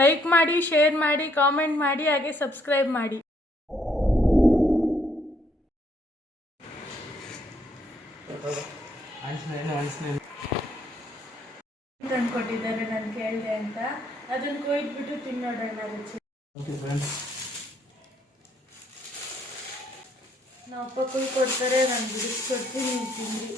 Like ಮಾಡಿ, share ಮಾಡಿ, comment ಮಾಡಿ, ಹಾಗೆ ಸಬ್ಸ್ಕ್ರೈಬ್ ಮಾಡಿ. ತಂದು ಕೊಟ್ಟಿದ್ದಾರೆ, ನಾನು ಕೇಳಿದೆ ಅಂತ. ಅದನ್ನು ಕೊಯ್ದ್ಬಿಟ್ಟು ತಿನ್ನೋಣ ರುಚಿ. ನಮ್ಮ ಅಪ್ಪ ಕುಯ್ ಕೊಡ್ತಾರೆ, ನಾನು ಬಿಡಿಸ್ಕೊಡ್ತೀನಿ, ನೀವು ತಿಂದ್ರಿ.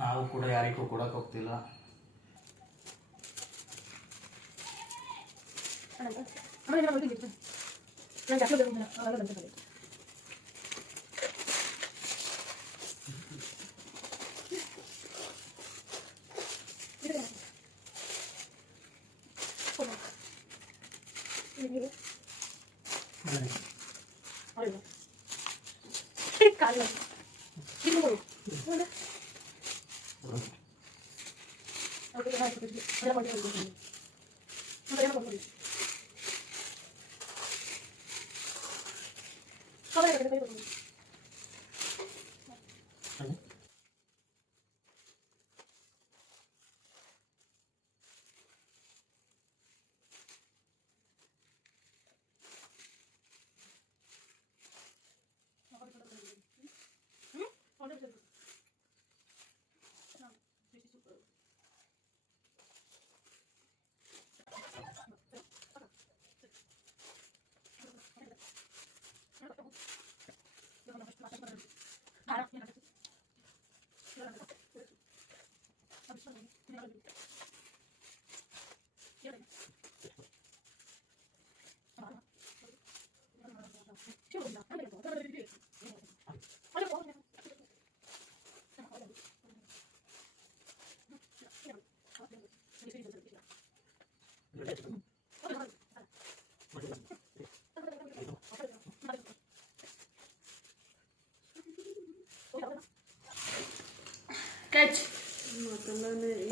ನಾವು ಕೂಡ ಯಾರಿಗೂ ಕೊಡಕ್ಕೆ ಹೋಗ್ತಿಲ್ಲ.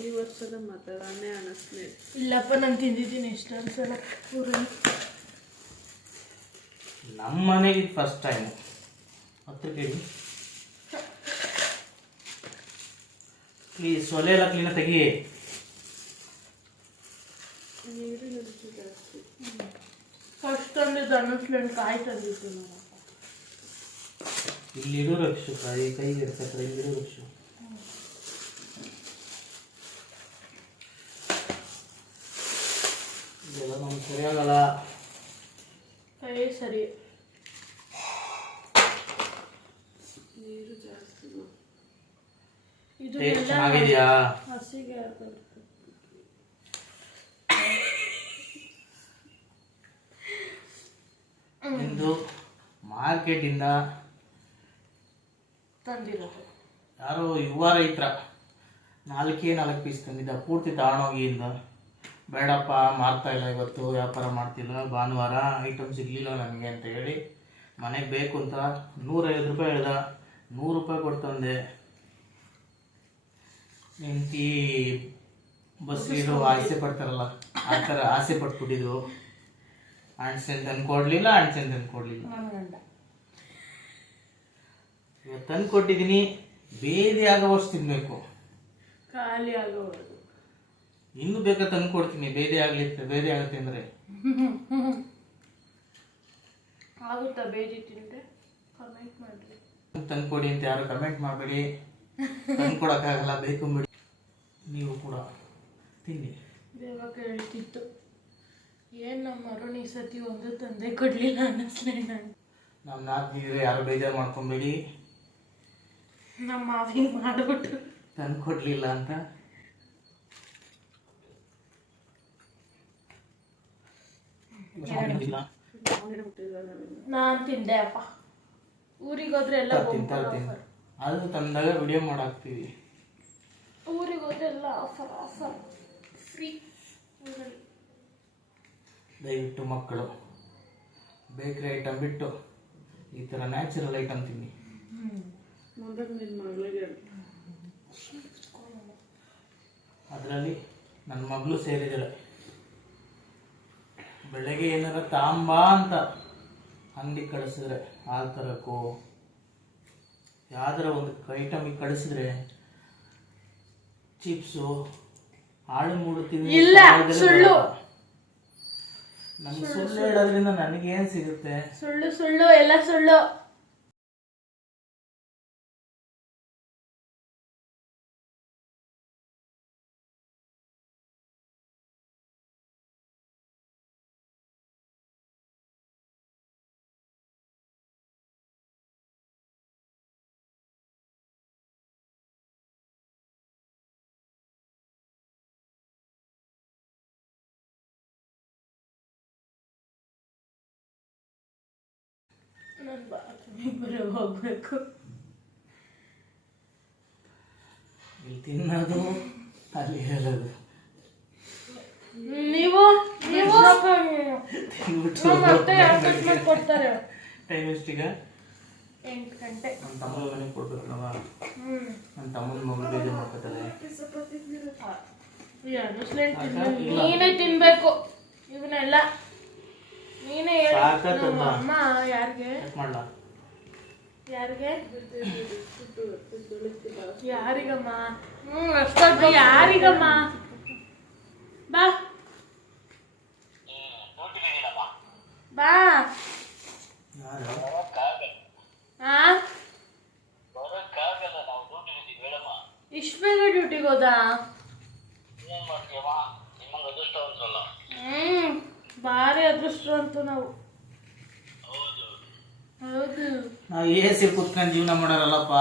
ಈ ವರ್ಷದ ಮಾತಾಡಾನೆ ಅನಿಸ್ಲಿ. ಇಲ್ಲಪ್ಪ, ನಾನು ತಿಂದಿದ್ದೀನಿ ಎಷ್ಟೊಂದು ಸಲ ಊರಲ್ಲಿ. ನಮ್ಮ ಮನೆಗೆ ಫಸ್ಟ್ ಟೈಮ್. ಹತ್ತು ಕೇಳಿ ಪ್ಲೀಸ್. ಒಲೆ ಎಲ್ಲ ಕ್ಲೀನ ತೆಗಿ. ಫಸ್ಟ್ ತಂದಿದ್ದು ಅನ್ನಿಸ್ಲೇನು ಕಾಯಿ ತಂದಿದ್ದು ನಮ್ಮಪ್ಪ. ಇಲ್ಲಿರೋ ರಕ್ಷು ಕೈಗೆ ಇರ್ತಕ್ಕ ಇಲ್ಲಿರೋ ರಕ್ಷು. ಇದೆಲ್ಲ ನಮ್ಗೆ ಸರಿಯಾಗಲ್ಲ. ಕೈ ಸರಿ. ನೀರು ಜಾಸ್ತಿ. ಇದು ಚೆನ್ನಾಗಿದೆಯಾ? ಹಸಿಗೆ ನಿಂದು ಮಾರ್ಕೆಟಿಂದ ತಂದಿರೋದು. ಯಾರೋ ಯುವ ರೈತರ 4 ಪೀಸ್ ತಂದಿದ್ದ ಪೂರ್ತಿ ತಗೊಂಡೋಗಿಯಿಂದ. ಬೇಡಪ್ಪ, ಮಾರ್ತಾ ಇಲ್ಲ ಇವತ್ತು, ವ್ಯಾಪಾರ ಮಾಡ್ತಿಲ್ಲ, ಭಾನುವಾರ ಐಟಮ್ ಸಿಗಲಿಲ್ಲ ನನಗೆ ಅಂತ ಹೇಳಿ ಮನೆಗೆ ಬೇಕು ಅಂತ 150 ರೂಪಾಯಿ ಹೇಳ್ದ. 100 ರೂಪಾಯಿ ಕೊಡ್ತಂದೆ. ನಿಂತಿ ಬಸ್ಸಿರೋ ಆಸೆ ಪಡ್ತಾರಲ್ಲ, ಆ ಥರ ಆಸೆ ಪಟ್ಬಿಟ್ಟಿದ್ರು. ಅಣ್ಸೆನ್ ತಂದು ಕೊಡಲಿಲ್ಲ. ಇವತ್ತು ತಂದು ಕೊಟ್ಟಿದ್ದೀನಿ. ಬೇರೆ ಆಗೋವಷ್ಟು ತಿನ್ಬೇಕು, ಖಾಲಿ ಆಗೋದು. ಇನ್ನೂ ಬೇಕಾ ತಂದು ಕೊಡ್ತೀನಿ. ಬೇರೆ ಆಗುತ್ತೆ ಅಂದರೆ ಆಗುತ್ತಾ? ಬೇರೆ ತಿಂದರೆ ಕಮೆಂಟ್ ಮಾಡಿರಿ. ತಂದು ಕೊಡಿ ಅಂತ ಯಾರು ಕಮೆಂಟ್ ಮಾಡಬೇಡಿ. ತಂದು ಕೊಡೋಕ್ಕಾಗಲ್ಲ, ಬೇಕು ಬಿಡಿ. ನೀವು ಕೂಡ ತಿನ್ನಿ. ಬೇಗ ಕೇಳ್ತಿತ್ತು. ಏನು ನಮ್ಮ ಅರುಣ್ ಈ ಸತಿ ಒಂದು ತಂದೆ ಕೊಡಲಿಲ್ಲ ಅನ್ನಿಸ್ಲೇ. ನಮ್ಮ ನಾದಿದ್ರೆ ಯಾರು ಬೇಜಾರು ಮಾಡ್ಕೊಬೇಡಿ. ನಮ್ಮ ಮಾವಿ ಮಾಡಿಬಿಟ್ಟು ತಂದು ಕೊಡಲಿಲ್ಲ ಅಂತ. ನಾನು ತಿಂದೆ ಅಪ್ಪ. ಊರಿಗೆ ಹೋದ್ರೆ ಎಲ್ಲ ತಿಂತೀನಿ. ಅದು ತಂದಾಗ ವಿಡಿಯೋ ಮಾಡಾಕ್ತೀವಿ. ಊರಿಗೆ ಹೋದ್ರೆ ಎಲ್ಲ ಆಫರ್ ಫ್ರೀ. ದಯವಿಟ್ಟು ಮಕ್ಕಳು ಬೇಕರಿ ಐಟಮ್ ಬಿಟ್ಟು ಈ ಥರ ನ್ಯಾಚುರಲ್ ಐಟಮ್ ತಿನ್ನಿ. ಅದರಲ್ಲಿ ನನ್ನ ಮಗಳು ಸೇರಿದ್ದಾಳೆ. ಬೆಳಗ್ಗೆ ಏನಾರ ತಾಂಬ ಅಂತ ಅಂಗಡಿ ಕಳಿಸಿದ್ರೆ ಹಾಲು ತರಕ್ಕೋ ಯಾವ್ದಾರ ಒಂದು ಐಟಮಿಗೆ ಕಳಿಸಿದ್ರೆ ಚಿಪ್ಸು ಹಾಳು ಮೂಡುತ್ತೀವಿ. ಇಲ್ಲ, ಸುಳ್ಳು. ನಮ್ಗೆ ಸುಳ್ಳು ಹೇಳೋದ್ರಿಂದ ನನಗೇನು ಸಿಗುತ್ತೆ? ಸುಳ್ಳು ಸುಳ್ಳು ಎಲ್ಲ ಸುಳ್ಳು. ನಾನು ಬಾತ್ರೂಮಿಗೆ ಬರೋ ಹೋಗ್ಬೇಕು. ಇಲ್ಲಿ ತಿನ್ನೋದು ಅಲ್ಲಿ ಹೇಳೋದು. ನೀವು ಮತ್ತೆ ಕೊಡ್ತಾರೆ. ಟೈಮ್ ಎಷ್ಟೀಗ? 8 ಗಂಟೆ. ನನ್ನ ತಮ್ಮ ಮನೆಗೆ ಕೊಡ್ಬೇಕಲ್ವ? ನನ್ನ ತಮ್ಮನ ಮಗಳು ಬೇಜಾರು ಮಾಡ್ಕೊತಾರೆ. ನೀನೇ ತಿನ್ಬೇಕು ಇವನ್ನೆಲ್ಲ. ನೀನೇ ಅಮ್ಮ ಯಾರಿಗೆ ಮಾಡ್ಲಾ? ಯಾರಿಗೆ ಯಾರಿಗಮ್ಮ? ಯಾರಿಗಮ್ಮ? ಬಾ ಬಾ. ಇಷ್ಟು ಬೇಗ ಡ್ಯೂಟಿಗೆ ಹೋದಾ? ಭಾರಿ ಅದೃಷ್ಟವಂತೂ ನಾವು. ಹೌದು, ನಾವು AC ಕುತ್ಕೊಂಡು ಜೀವನ ಮಾಡೋರಲ್ಲಪ್ಪ.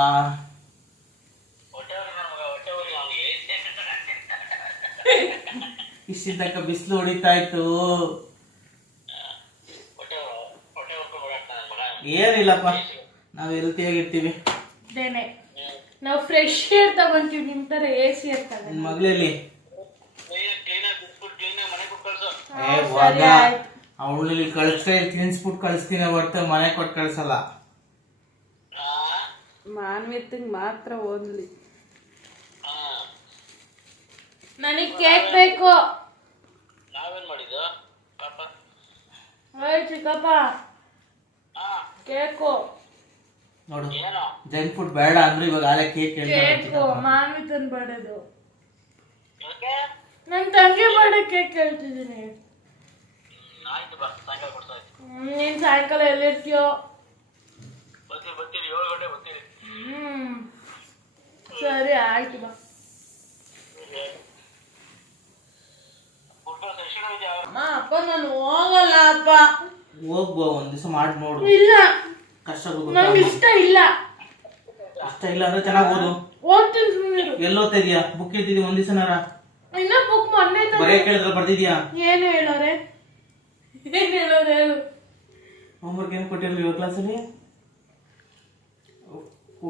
ಇಷ್ಟಿನ ತನಕ ಬಿಸಿಲು ಹೊಡಿತಾ ಇತ್ತು. ಏನಿಲ್ಲಪ್ಪ, ನಾವು ಹೆಲ್ತಿಯಾಗಿರ್ತೀವಿ. ನಾವು ಫ್ರೆಶ್ ಏರ್ ತಗೊಂತೀವಿ, ನಿಮ್ ತರ AC ಇರ್ತಾರೆ. ನಿನ್ ಮಗಳಲ್ಲಿ ಅವಳು ಕಳಿಸ್ತಾ ತಿನ್ಸ್ಬಿಟ್ಟು ಕಳಿಸ್ತೀನಿ ಹೊರತು ಮನೆ ಕೊಟ್ಟು ಕಳ್ಸಲ್ಲ. ಮಾನ್ವಿತಿಗೆ ಮಾತ್ರ ಓದ್ಲಿ. ನನಗ್ ಕೇಕ್ ಬೇಕು. ಚಿಕ್ಕಪ್ಪ ಕೇಕು ನೋಡು, ಜಂಕ್ ಫುಡ್ ಬೇಡ ಅಂದ್ರೆ ಇವಾಗ ಆಲೆ ಕೇಕ್ ಕೇಕು ಮಾನ್ವಿತನ್ ಬಡದು. ನನ್ ತಂಗಿ ಬಡ ಕೇಕ್ ಕೇಳ್ತಿದ್ದೀನಿ. ನೀನ್ ಸಾಯಂಕಾಲ ಎಲ್ಲಿರ್ತೀಯೋ? ಸರಿ ಆಯ್ತು ಬಾ. ಅಪ್ಪ ನಾನು ಹೋಗಲ್ಲ ಅಪ್ಪ. ಹೋಗ್ಬೋ, ಒಂದ್ ದಿವಸ ಮಾಡಿ ನೋಡು. ಇಲ್ಲ, ಕಷ್ಟ ನಂಗೆ ಇಷ್ಟ ಇಲ್ಲ. ಇಷ್ಟ ಇಲ್ಲ ಅಂದ್ರೆ ಚೆನ್ನಾಗಿ ಓದು. ಓದ್ತೀನಿ ಸುಮ್ಮನೆ. ಎಲ್ಲಿ ಓದ್ತಾ ಇದೀಯಾ? ಬುಕ್ ಇರ್ತಿದೀಯ ಒಂದ್ ದಿವಸನಾರ? ಇನ್ನ ಬುಕ್ ಮೊನ್ನೆ ಬರೆಯ ಕೇಳಿದ್ರೆ ಬರ್ದಿದ್ಯಾ? ಏನು ಹೇಳೋರೆ? ಏನ್ ಹೇಳೋರು ಹೇಳು. ಹೋಮ್ವರ್ಕ್ ಏನ್ ಕೊಟ್ಟಿರ್ಲಿ ಇವಾಗ ಕ್ಲಾಸಲ್ಲಿ?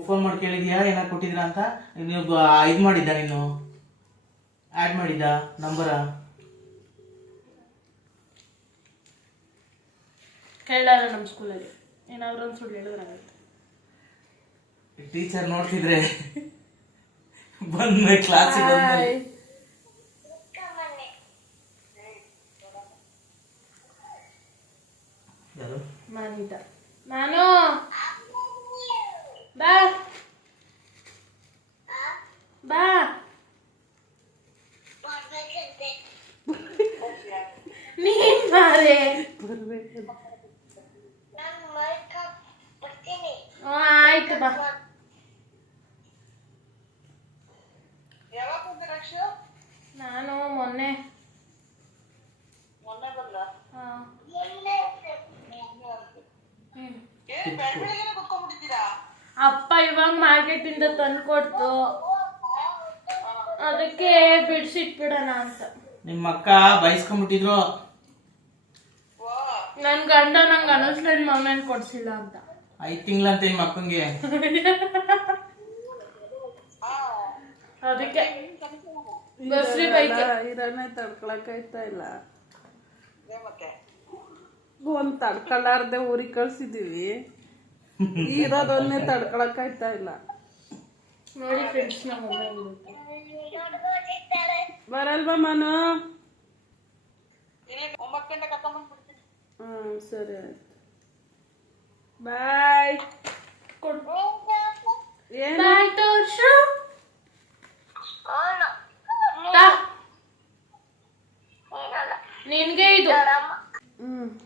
ಫೋನ್ ಮಾಡಿ ಕೇಳಿದ್ಯಾ ಏನ ಕೊಟ್ಟಿದ್ರ ಅಂತ? ನೀವು ಇದು ಮಾಡಿದ್ದ, ನೀನು ಆಡ್ ಮಾಡಿದ್ದ ನಂಬರ? ಕೇಳಾರ ನಮ್ಮ ಸ್ಕೂಲಲ್ಲಿ ಏನಾದ್ರು ಒಂದು ಸುಳ್ಳು ಹೇಳಿದ್ರಾಗುತ್ತೆ. ಟೀಚರ್ ನೋಡ್ತಿದ್ರೆ ಬಂದ ಕ್ಲಾಸಿಗೆ ಬಂದ್ಮೇಲೆ ಮಾನಿತ ನಾನು ಬಾ ಬಾ ನೀನ್ ಬಾರೆ ಆಯ್ತು ಬಾ. ನಾನು ಮೊನ್ನೆ ಅಪ್ಪ ಇವಾಗ ಮಾರ್ಕೆಟ್ ಇಂದ ತಂದ್ಕೊಡ್ತು, ಅದಕ್ಕೆ ಬಿಡ್ಸಿಟ್ಬಿಡೋಣ ಅಂತ. ನಿಮ್ಮ ಅಕ್ಕ ಬಯಸ್ಕೊಂಡ್ಬಿಟ್ಟಿದ್ರು. ನನ್ ಗಂಡ ನಂಗೆ ಅನಸ್ಲನ್ ಮಗನನ್ ಕೊಡ್ಸಿಲ್ಲ ಅಂತ. 5 ತಿಂಗಳಂತ ನಿಮ್ಮ ಅಕ್ಕಂಗೆ. ಅದಕ್ಕೆ ಬಸ್ರಿ ಬೈಕ್ ಇರನೇ ತಡ್ಕೊಳಕಾಯ್ತಾ ಇಲ್ಲ. ಒಂದ್ ತಡ್ಕೊಳ್ಳಾರ್ದೆ ಊರಿಗೆ ಕಳ್ಸಿದೀವಿ, ಇರೋದೊನ್ನೇ ತಡ್ಕೊಳಕಾಯ್ತಾ ಇಲ್ಲ. ನೋಡಿ ಫ್ರೆಂಡ್ಸ್, ಬರಲ್ವಾ ಮನು? ಸರಿ ಆಯ್ತು. ಬಾಯ್. ಏನು ಬಾಯ್ ತೋರ್ಸು. ನಿನ್ಗೆ ಇದು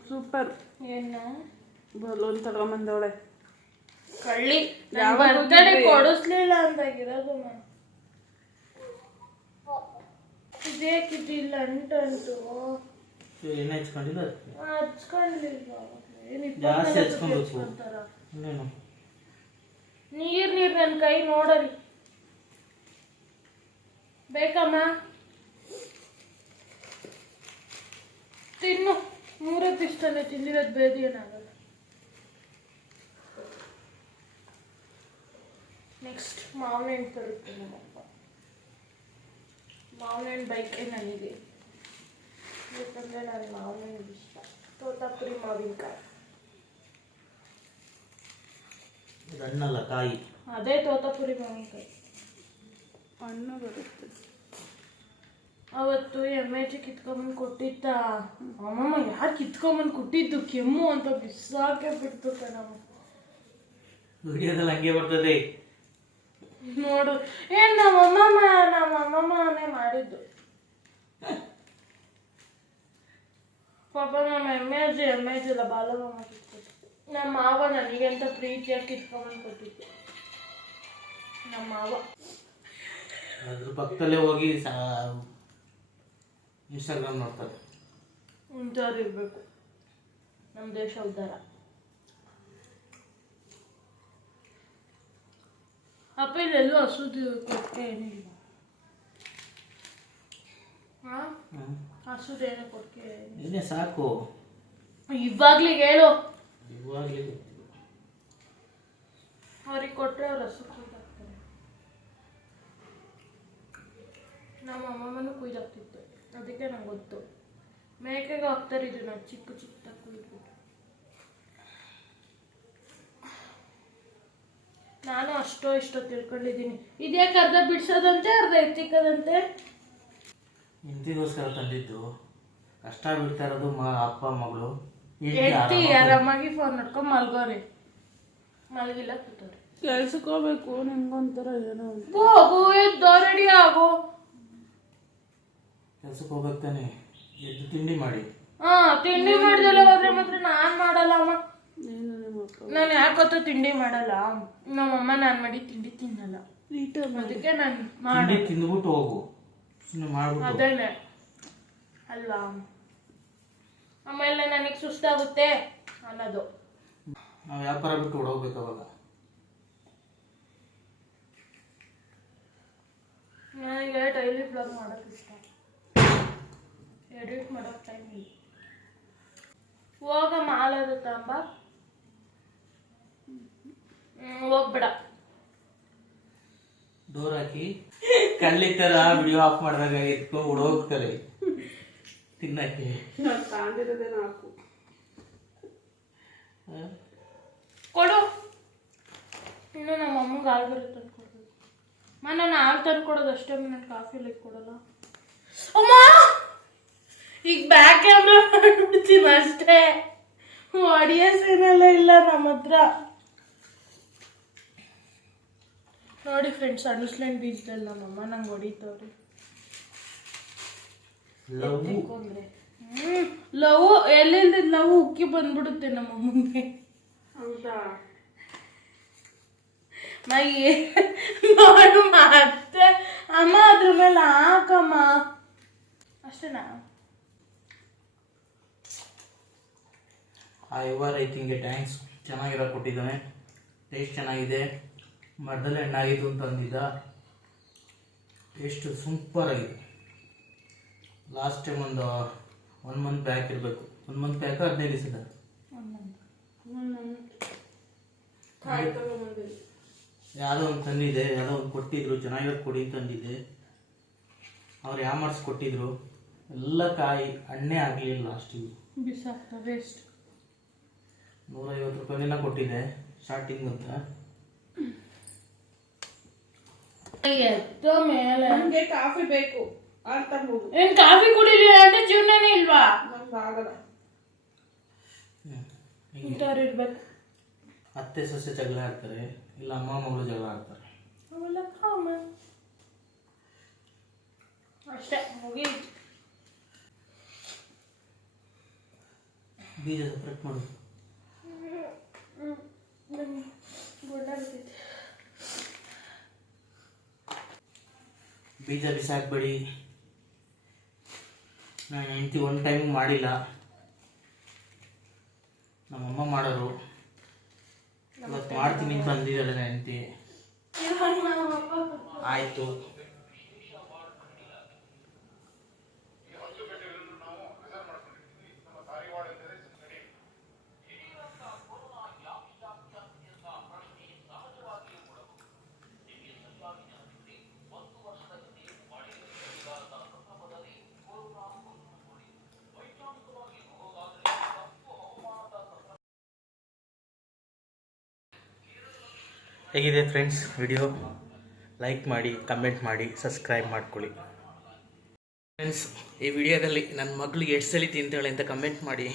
ಸೂಪರ್. ಏನ ಬಲೂನ್ ತಗೊಂಬಂದವಳೆ. ಕಳ್ಳಿ ಯಾವಾಗ ಬರ್ತಡೆ ಹೋಗಿದ್ರಿ? ಕೊಡಿಸ್ಲಿಲ್ಲ ಅಂತಾಗಿರೋದು ನಾನು. ಇದೇಕಿದ್ದಿಲ್ಲ ಅಂಟಂಟು ಏನು ಹಚ್ಕೊಂಡಿಲ್ಲ ಹಚ್ಕೊಂಡಿಲ್ಲ. ಜಾಸ್ತಿ ಹಚ್ಕೊಬೇಕು. ಇನ್ನೇನು ನೀರ್ ನನ್ನ ಕೈ ನೋಡರಿ. ಬೇಕಮ್ಮ ತಿನ್ನು. ಮೂರತ್ತು ಇಷ್ಟನೇ ತಿಂದಿರೋದು ಬೇದಿ ಏನಾಗಲ್ಲ. ನೆಕ್ಸ್ಟ್ ಮಾವಿನ ಹಣ್ಣು ತರುತ್ತೆ ನಮ್ಮಪ್ಪ. ಮಾವಿನ ಹಣ್ಣು ಬೈಕೆ ನನಗೆ, ಯಾಕಂದರೆ ನಾನು ಮಾವಿನ ಹಣ್ಣು ಇಷ್ಟ. ತೋತಾಪುರಿ ಮಾವಿನಕಾಯಿ. ಇದು ಹಣ್ಣಲ್ಲ ಕಾಯಿ. ಅದೇ ತೋತಾಪುರಿ ಮಾವಿನಕಾಯಿ. ಹಣ್ಣು ಬರುತ್ತೆ. ಅವತ್ತು ಎಮ್ಮೆಜಿ ಕಿತ್ಕೊಂಬಂದು ಕೊಟ್ಟಿದ್ದ. ಅಮ್ಮಮ್ಮ ಯಾರು ಕಿತ್ಕೊಂಬಂದು ಕೊಟ್ಟಿದ್ದು ಕೆಮ್ಮು ಅಂತ ಬಿಸಾಕೆ ಬಿಡ್ತು ಕಣಮ್ಮ. ವಿಡಿಯೋದಲ್ಲಿ ಹಂಗೆ ಬರ್ತದೆ ನೋಡು. ಏನ್ ನಮ್ಮಮ್ಮನೇ ಮಾಡಿದ್ದು. ಪಾಪ ನಮ್ಮ ಎಮ್ಮೆಜಿ ಇಲ್ಲ ಬಾಲಮ್ಮ ಕಿತ್ಕೊಟ್ಟು. ನಮ್ಮ ಮಾವ ನನಗೆಂತ ಪ್ರೀತಿಯಾಗಿ ಕಿತ್ಕೊಂಬಂದು ಕೊಟ್ಟಿದ್ದು ನಮ್ಮ ಮಾವ. ಅದ್ರ ಪಕ್ಕದಲ್ಲೇ ಹೋಗಿ ಇನ್ಸ್ಟಾಗ್ರಾಮ್ ನೋಡ್ತಾರೆ. ಇಂಥವ್ರು ಇರಬೇಕು ನಮ್ಮ ದೇಶ ಉದ್ಧಾರ. ಅಪ್ಪ ಇಲ್ಲೆಲ್ಲೂ ಹಸುದು ಕೊಟ್ಟೆ ಏನಿಲ್ಲ. ಹಸುದೇನು ಕೊಟ್ಟೆ ಏನೇ ಸಾಕು. ಇವಾಗ್ಲಿಗೆ ಹೇಳು. ಇವಾಗಲೇ ಅವ್ರಿಗೆ ಕೊಟ್ಟರೆ ಅವ್ರು ಹಸು ಕುಯ್ದಾಕ್ತಾರೆ. ನಮ್ಮ ಅಮ್ಮಮ್ಮನೂ ಕುಯ್ದಾಕ್ತಿತ್ತು, ಅದಕ್ಕೆ ನಂಗೆ ಗೊತ್ತು. ಮೇಕೆಗೆ ಹಾಕ್ತಾರೆ ಇದನ್ನ ಚಿಕ್ಕ ಚಿಕ್ಕದಾಗಿ ಕುಯ್ದ್ಬಿಟ್ಟು. ನಾನು ಅಷ್ಟೋ ಇಷ್ಟೋ ತಿಳ್ಕೊಂಡಿದ್ದೀನಿ. ಇದ್ಯಾಕೆ ಅರ್ಧ ಬಿಡ್ಸೋದಂತೆ ಅರ್ಧ ಎತ್ತಿಕ್ಕದಂತೆ. ಇಂತಿಗೋಸ್ಕರ ತಂದಿದ್ದು. ಕಷ್ಟ ಬಿಡ್ತಾ ಇರೋದು ಅಪ್ಪ ಮಗಳು. ಎತ್ತಿ ಆರಾಮಾಗಿ ಫೋನ್ ನೋಡ್ಕೊಂಡು ಮಲ್ಗೋರಿ. ಮಲಗಿಲ್ಲ ಕೂತವ್ರಿ. ಕೆಲ್ಸಕ್ಕೆ ಹೋಗ್ಬೇಕು. ನಿಮ್ಗೊಂಥರ ಏನೋ ಹೋಗು, ಎದ್ದೋ, ರೆಡಿ ಆಗು. ಕೆಲ್ಸಕ್ಕೆ ಹೋಗ್ಬೇಕು ತಾನೆ. ಎದ್ದು ತಿಂಡಿ ಮಾಡಿ. ತಿಂಡಿ ಮಾಡ್ದಲ್ಲ ಹೋದ್ರೆ ಮಾತ್ರ ನಾನ್ ಮಾಡಲ್ಲ ಅಮ್ಮ. ಏನು ನಿಮ್ಮ ಅಪ್ಪ ನಾನು ಯಾಕೊತ್ತ ತಿಂಡಿ ಮಾಡಲ್ಲ. ನಮ್ಮಮ್ಮ ನಾನು ಮಾಡಿ ತಿಂಡಿ ತಿನ್ನಲ್ಲ. ಅದಕ್ಕೆ ನಾನು ತಿಂಡಿ ಮಾಡಿ ತಿಂದ್ಬಿಟ್ಟು ಹೋಗು. ಸುಮ್ಮನೆ ಮಾಡ್ಬಿಟ್ಟು ಅದೇನೆ ಅಲ್ವಾ. ಆಮೇಲೆ ನನಗೆ ಸುಸ್ತಾಗುತ್ತೆ ಅನ್ನೋದು. ನಾವು ವ್ಯಾಪಾರ ಬಿಟ್ಟು ಓಡೋಗ್ಬೇಕು ಅವಾಗ. ನನಗೆ ಡೈಲಿ ಬ್ಲಾಗ್ ಮಾಡೋಕೆ ಇಷ್ಟ. ಎಡಿಟ್ ಮಾಡೋಕೆ ಟೈಮ್ ಇಲ್ಲ. ಹೋಗ ಮಾಲದು ತಂಬ ಹೋಗ್ಬೇಡ. ಡೋರ್ ಹಾಕಿ ಕಳ್ಳಿ ತರ ವಿಡಿಯೋ ಆಫ್ ಮಾಡಿದಾಗ ಎತ್ಕೊಂಡು ಓಡೋಗ್ತಾರೆ ತಿನ್ನಕ್ಕೆ. ನಾನು ತಾಂಡಿರೋದೇ ನಾಲ್ಕು. ಕೊಡು. ಇನ್ನು ನಮ್ಮ ಅಮ್ಮಂಗೆ ಹಾಲು ಬರುತ್ತೆ ತಂದ್ಕೊಡ್ಬೇಕು. ನಾನು ಹಾಲು ತಂದ್ಕೊಡೋದು ಅಷ್ಟೇ, ನಾನು ಕಾಫಿ ಲೈಕ್ ಕೊಡಲ್ಲ. ಅಮ್ಮ ಈಗ ಬ್ಯಾಕ್ ಕ್ಯಾಮ್ರಾ ಮಾಡ್ಬಿಡ್ತೀನಿ ಅಷ್ಟೇ. ಆಡಿಯನ್ಸ್ ಏನೆಲ್ಲ ಇಲ್ಲ ನಮ್ಮ ಹತ್ರ. ನೋಡಿ ಫ್ರೆಂಡ್ಸ್, ಅನುಸ್ಲೇನ್ ಬೀಚದಲ್ಲಿ ನಮ್ಮಮ್ಮ ನಂಗೆ ಹೊಡಿತವ್ರಿ. ಅಂದ್ರೆ ಲವ್ ಎಲ್ಲಿಂದ ಲವ್ ಉಕ್ಕಿ ಬಂದ್ಬಿಡುತ್ತೆ ನಮ್ಮಮ್ಮಂಗೆ. ಹೌದಾ? ನೋಡು ಮತ್ತೆ ಅಮ್ಮ ಅದ್ರ ಮೇಲೆ ಹಾಕಮ್ಮ. ಅಷ್ಟೇನಾ? ಇವಾಗ ಐತಿಂಗೆ ಥ್ಯಾಂಕ್ಸ್. ಚೆನ್ನಾಗಿರೋ ಕೊಟ್ಟಿದ್ದಾನೆ. ಟೇಸ್ಟ್ ಚೆನ್ನಾಗಿದೆ. ಮರದಲ್ಲಿ ಹಣ್ಣಾಗಿದ್ದು ಅಂತ ಅಂದಿದ್ದ. ಟೇಸ್ಟ್ ಸೂಪರ್ ಆಗಿದೆ. ಲಾಸ್ಟ್ ಟೈಮ್ ಒಂದು 1 ಮಂತ್ ಬ್ಯಾಕ್ ಇರಬೇಕು. 1 ಮಂತ್ ಬ್ಯಾಕ್ 15 ದಿವಸದ ಯಾವುದೋ ಒಂದು ತಂದಿದ್ದೆ. ಯಾವುದೋ ಒಂದು ಕೊಟ್ಟಿದ್ರು. ಚೆನ್ನಾಗಿರೋದು ಕೊಡಿ ತಂದಿದ್ದೆ. ಅವ್ರು ಯಾವ ಮಾಡಿಸ್ಕೊಟ್ಟಿದ್ರು. ಎಲ್ಲ ಕಾಯಿ ಹಣ್ಣೇ ಆಗಲಿಲ್ಲ. ಲಾಸ್ಟಿಗೆ ಬಿಸಾಕ್ತ ವೇಸ್ಟ್. 150 ರೂಪಾಯಿನ ಕೊಟ್ಟಿದ್ದೆ ಸ್ಟಾರ್ಟಿಂಗ್ ಅಂತ. ಎತ್ತೋ ಮೇಲೆ ನನಗೆ ಕಾಫಿ ಬೇಕು ಅಂತ ಹೋಗು. ಏನ್ ಕಾಫಿ ಕುಡಿಲಿಲ್ಲ ಅಂದ್ರೆ ಜೀವನನೇ ಇಲ್ವಾ? ನಂಗೆ ಆಗಲ್ಲ. ಇಂಥವ್ರು ಇರ್ಬೇಕು. ಅತ್ತೆ ಸೊಸೆ ಜಗಳ ಆಡ್ತಾರೆ, ಇಲ್ಲ ಅಮ್ಮ ಮಗಳು ಜಗಳ ಆಡ್ತಾರೆ. ಅವೆಲ್ಲ ಕಾಮನ್ ಅಷ್ಟೇ, ಮುಗಿ. ಬೀಜ ಸಪ್ರೇಟ್ ಮಾಡು. ಗುಡ್ಡ ಬಿದ್ದೈತೆ. ಬೀಜ ಬಿಸಾಕ್ಬೇಡಿ. ನಾನು ಹೆಂಡತಿ ಒಂದು ಟೈಮ್ ಮಾಡಿಲ್ಲ, ನಮ್ಮಮ್ಮ ಮಾಡೋರು. ಇವತ್ತು ಮಾಡ್ತೀನಿ ಅಂತ ಅಂದಿದ್ದಾಳೆ ನನ್ನ ಹೆಂಡತಿ. ಆಯಿತು. ಹೇಗಿದೆ ಫ್ರೆಂಡ್ಸ್ ವಿಡಿಯೋ? ಲೈಕ್ ಮಾಡಿ, ಕಮೆಂಟ್ ಮಾಡಿ, ಸಬ್ಸ್ಕ್ರೈಬ್ ಮಾಡ್ಕೊಳ್ಳಿ. ಫ್ರೆಂಡ್ಸ್, ಈ ವಿಡಿಯೋದಲ್ಲಿ ನನ್ನ ಮಗಳಿಗೆ ಎಷ್ಟು ಸಲ ತಿಂತಾಳೆ ಅಂತ ಕಮೆಂಟ್ ಮಾಡಿ.